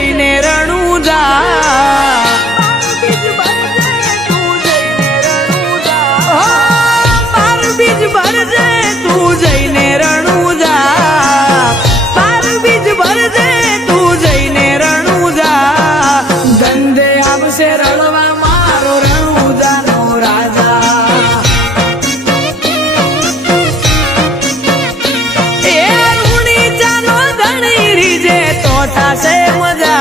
જઈને રણુજા બાર બીજ ભરજે તું જઈને રણુજા બાર બીજ ભરજે તું જઈને રણુજા ધંધે આવશે રણવા મારો રણુજાનો રાજા એ રૂણી ચાનો ધણી રીજે તો થાશે મજા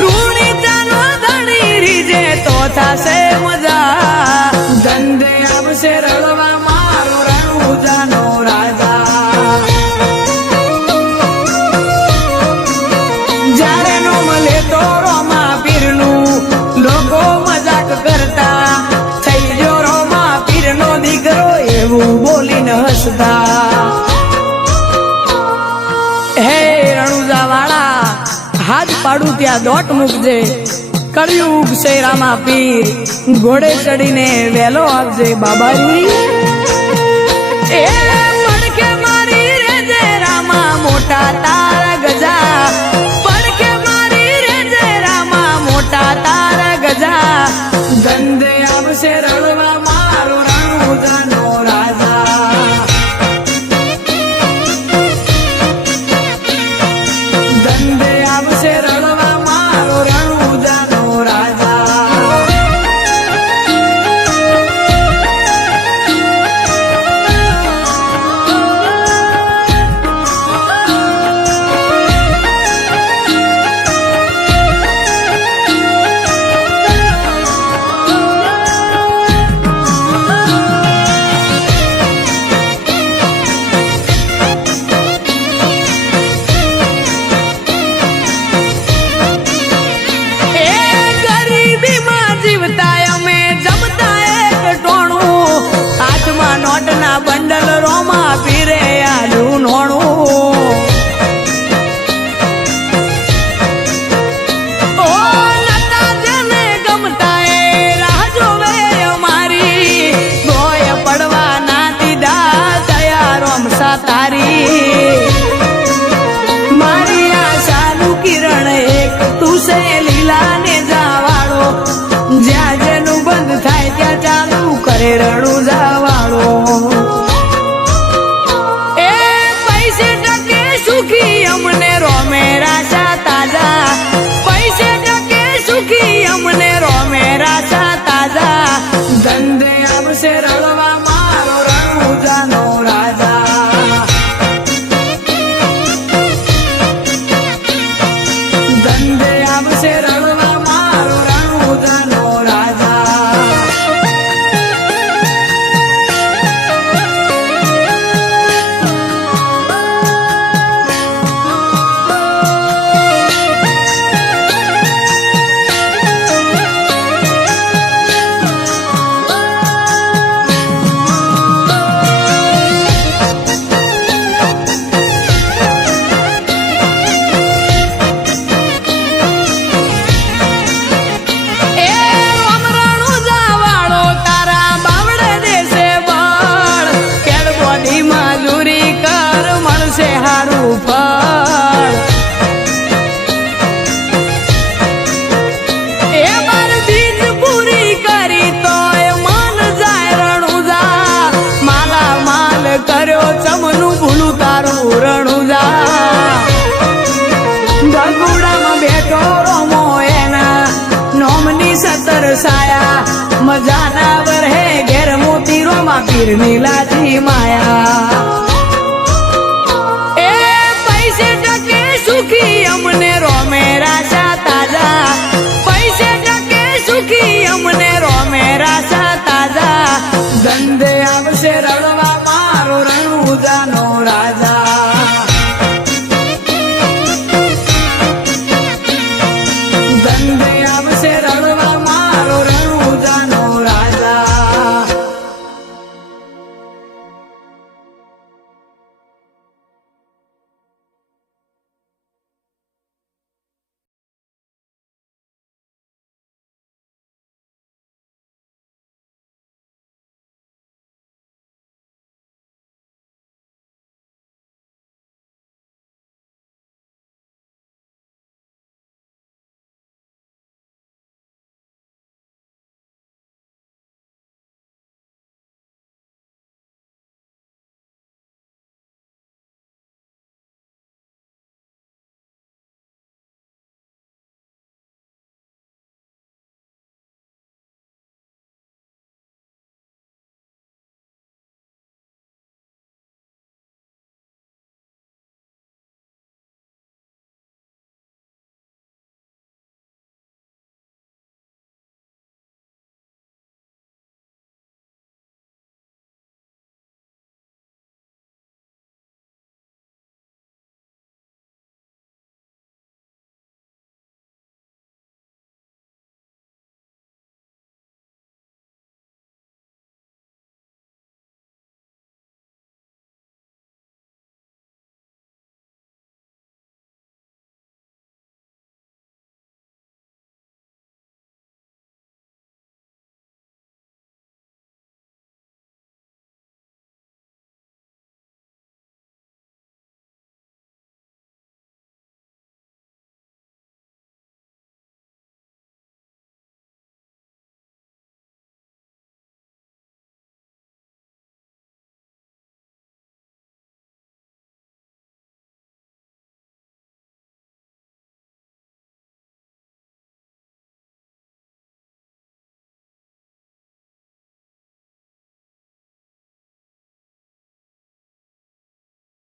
રૂણી ચાનો ધણી રીજે તો થાશે મજા ધંધે આવશે રણવા મારો રણુજાનો રાજા જ્યારે નો મળે તો રોમા પીરનું લોકો મજાક કરતા થઈ ગયો રોમા પીરનો દીકરો એવું બોલીને હસતા હે રણુજા વાળા હાથ પાડું ત્યાં દોટ મૂકજે કળિયુગ શેરામાં પીર ઘોડે ચડીને વેલો આવજે બાબાજી એ પડકે મારી રેજે રામા મોટા તારા ગજા પડકે મારી રેજે રામા મોટા તારા ગજા ધંધે આવશે રણવા મારો રણુજાનો રાજા ધંધે આવશે રણવા મારો રણુજાનો રાજા નોટના બંડલ રોમા પીરે આલું નોણું ઓ નતા જેને ગમતા એ રાહ જોવે અમારી ગોય પડવા ના દીધા દયા રોમસા તારી મારી આશાનું કિરણ એક તું છે લીલા ને જાવાળો જ્યાં જેનું બંધ થાય ત્યાં ચાલુ કરે રણુજા વાળો એ પૈસે ટકે સુખી અમને રોમે રાશા તાજા પૈસે ટકે સુખી અમને રોમે રાશા તાજા ધંધે આવશે રણવા મારો રણુજાનો રાજા ધંધે આવશે રણવા મારો રણુજાનો રાજા કર્યો ચમનું ભૂલું તારું રણુજા ગગુડામાં બેઠો રોમો એના નોમની સતર સાયા મજાના વરહે ઘેર મોતી રોમા પીરની લાજી માયા